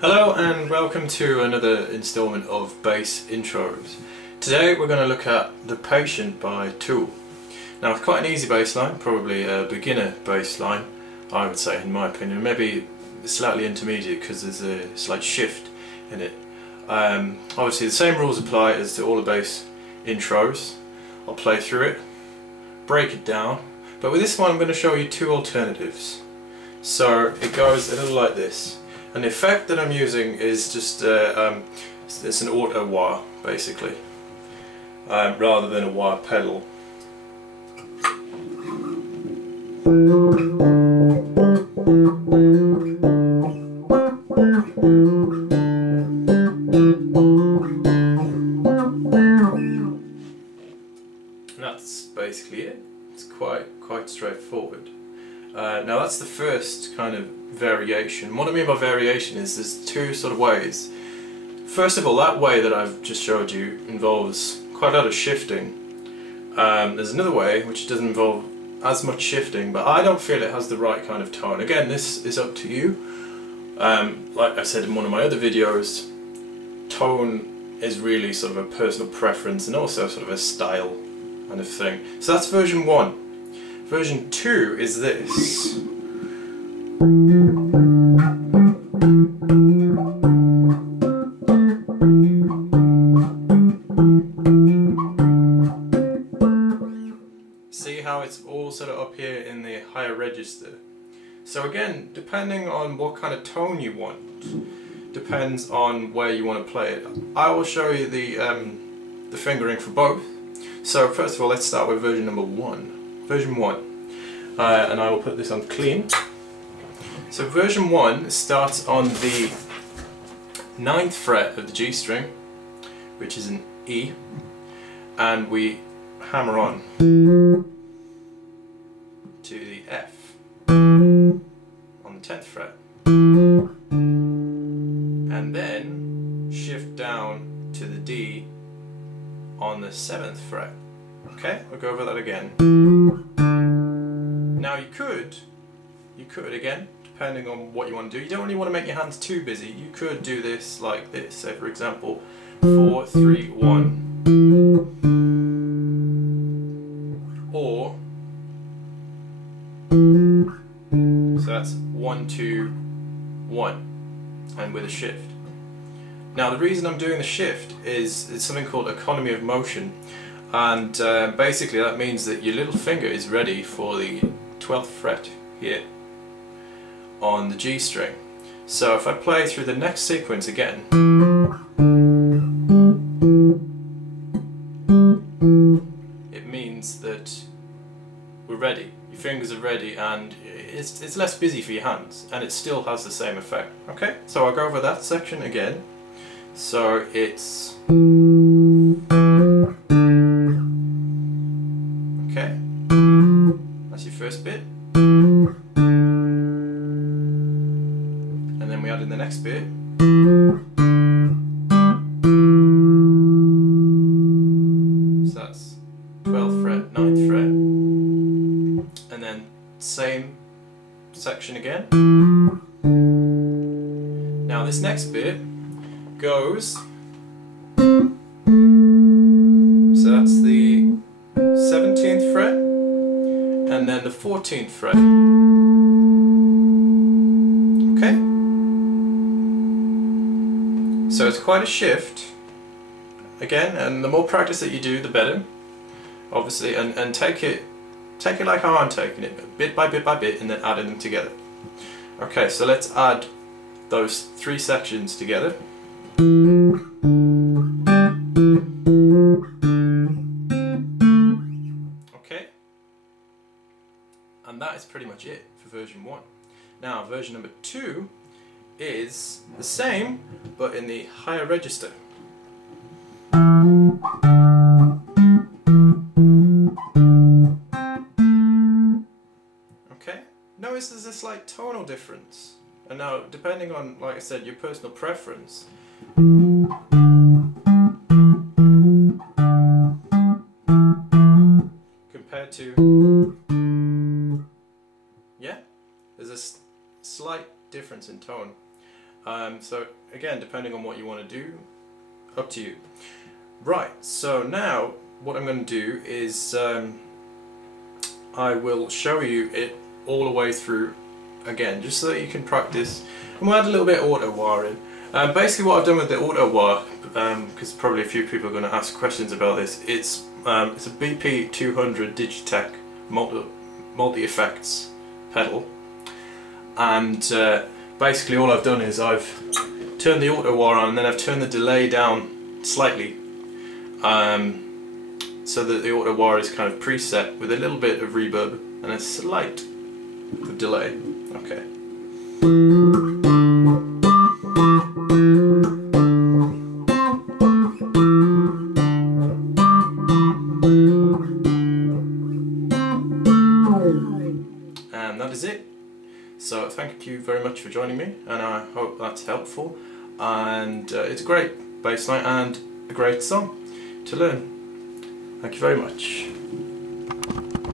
Hello and welcome to another installment of Bass Intros. Today we're going to look at The Patient by Tool. Now it's quite an easy bass line, probably a beginner bass line, I would say, in my opinion. Maybe slightly intermediate because there's a slight shift in it. Obviously the same rules apply as to all the bass intros. I'll play through it, break it down, but with this one I'm going to show you two alternatives. So it goes a little like this. And the effect that I'm using is just it's an autowah basically, rather than a wah pedal. And that's basically it. It's quite straightforward. Now that's the first kind of variation. What I mean by variation is there's two sort of ways. First of all, that way that I've just showed you involves quite a lot of shifting. There's another way which doesn't involve as much shifting, but I don't feel it has the right kind of tone. Again, this is up to you. Like I said in one of my other videos, tone is really sort of a personal preference and also sort of a style kind of thing. So that's version 1. Version 2 is this. See how it's all sort of up here in the higher register. So again, depending on what kind of tone you want, depends on where you want to play it. I will show you the fingering for both. So first of all, let's start with version number 1. Version 1, and I will put this on clean. So version 1 starts on the 9th fret of the G string, which is an E, and we hammer on to the F on the 10th fret, and then shift down to the D on the 7th fret. Okay, I'll go over that again. Now you could again, depending on what you want to do, you don't really want to make your hands too busy. You could do this like this. Say for example, 4, 3, 1, or so that's 1, 2, 1, and with a shift. Now the reason I'm doing the shift is it's something called economy of motion. And basically that means that your little finger is ready for the 12th fret here on the G string. So if I play through the next sequence again, it means that we're ready. Your fingers are ready and it's less busy for your hands, and it still has the same effect. Okay, so I'll go over that section again. So it's okay, that's your first bit, and then we add in the next bit, so that's 12th fret, 9th fret, and then same section again. Now this next bit goes, so that's the 17th fret and then the 14th fret. Okay? So it's quite a shift again, and the more practice that you do, the better, obviously, and take it like how I'm taking it, bit by bit by bit, and then adding them together. Okay, so let's add those 3 sections together. And that is pretty much it for version 1. Now version number 2 is the same but in the higher register. Okay, notice there's a slight tonal difference, and now depending on, like I said, your personal preference, compared to, yeah, there's a slight difference in tone. So again, depending on what you want to do, up to you. Right, so now what I'm going to do is I will show you it all the way through again, just so that you can practice. And we'll add a little bit of autowah in. Basically what I've done with the autowah, because probably a few people are going to ask questions about this, it's a BP200 Digitech Multi FX pedal, and basically all I've done is I've turned the autowah on and then I've turned the delay down slightly, so that the autowah is kind of preset with a little bit of reverb and a slight delay. Okay. And that is it. So thank you very much for joining me, and I hope that's helpful. And it's a great bass line and a great song to learn. Thank you very much.